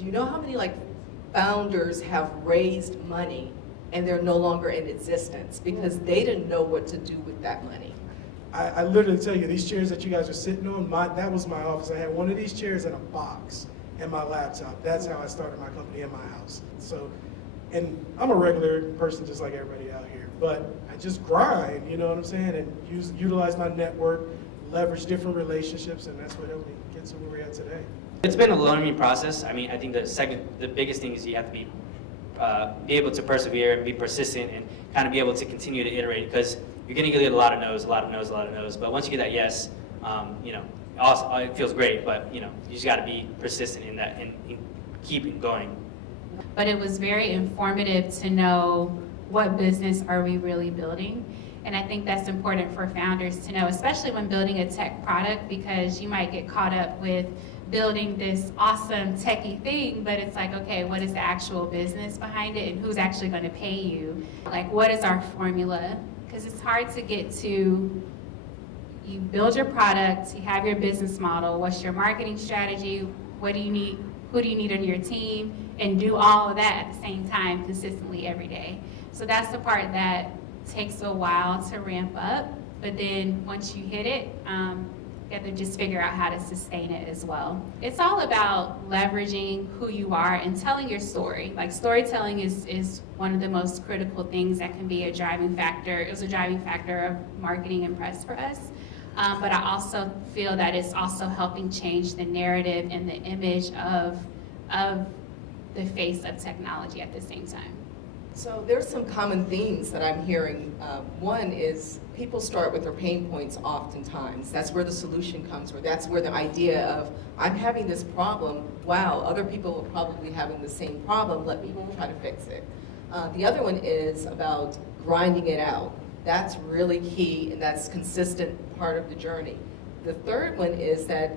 Do you know how many like founders have raised money and they're no longer in existence because they didn't know what to do with that money? I literally tell you, these chairs that you guys are sitting on, that was my office. I had one of these chairs in a box and my laptop. That's how I started my company in my house. So, and I'm a regular person just like everybody out here, but I just grind, you know what I'm saying, and utilize my network, leverage different relationships, and that's what helped me get to where we're at today. It's been a learning process. I mean, I think the biggest thing is you have to be able to persevere and be persistent and kind of be able to continue to iterate, because you're going to get a lot of no's, a lot of no's, a lot of no's. But once you get that yes, you know, also, it feels great. But you know, you just got to be persistent in that and keep it going. But it was very informative to know what business are we really building. And I think that's important for founders to know, especially when building a tech product, because you might get caught up with building this awesome techie thing, but it's like, okay, what is the actual business behind it and who's actually going to pay you? Like, what is our formula? Because it's hard to get to, you build your product, you have your business model, what's your marketing strategy, what do you need, who do you need on your team, and do all of that at the same time consistently every day. So that's the part that takes a while to ramp up, but then once you hit it, you have to just figure out how to sustain it as well. It's all about leveraging who you are and telling your story. Like, storytelling is one of the most critical things that can be a driving factor. It was a driving factor of marketing and press for us. But I also feel that it's also helping change the narrative and the image of the face of technology at the same time. So there's some common themes that I'm hearing. One is people start with their pain points oftentimes. That's where the solution comes from. That's where the idea of, I'm having this problem, wow, other people are probably having the same problem, let me try to fix it. The other one is about grinding it out. That's really key, and that's consistent part of the journey. The third one is that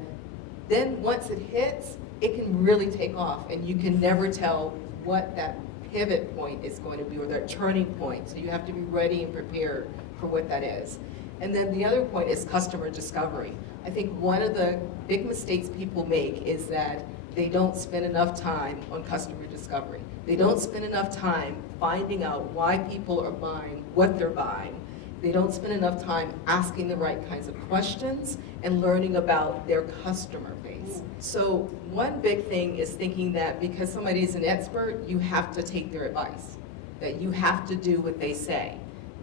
then once it hits, it can really take off, and you can never tell what that pivot point is going to be, or that turning point. So you have to be ready and prepared for what that is. And then the other point is customer discovery. I think one of the big mistakes people make is that they don't spend enough time on customer discovery. They don't spend enough time finding out why people are buying what they're buying. They don't spend enough time asking the right kinds of questions and learning about their customer base. So one big thing is thinking that because somebody is an expert, you have to take their advice, that you have to do what they say.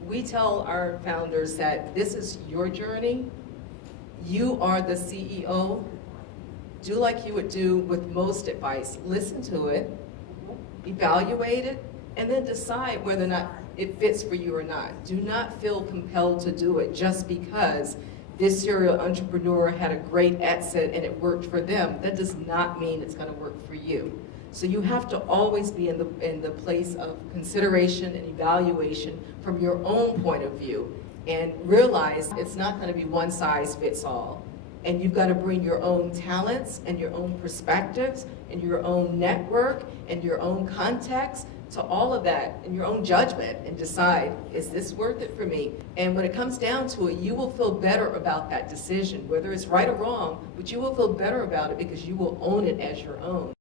We tell our founders that this is your journey. You are the CEO. Do like you would do with most advice. Listen to it, evaluate it, and then decide whether or not it fits for you or not. Do not feel compelled to do it just because this serial entrepreneur had a great exit and it worked for them. That does not mean it's going to work for you. So you have to always be in the place of consideration and evaluation from your own point of view, and realize it's not going to be one size fits all. And you've got to bring your own talents and your own perspectives and your own network and your own context to all of that, and your own judgment, and decide, is this worth it for me? And when it comes down to it, you will feel better about that decision, whether it's right or wrong, but you will feel better about it because you will own it as your own.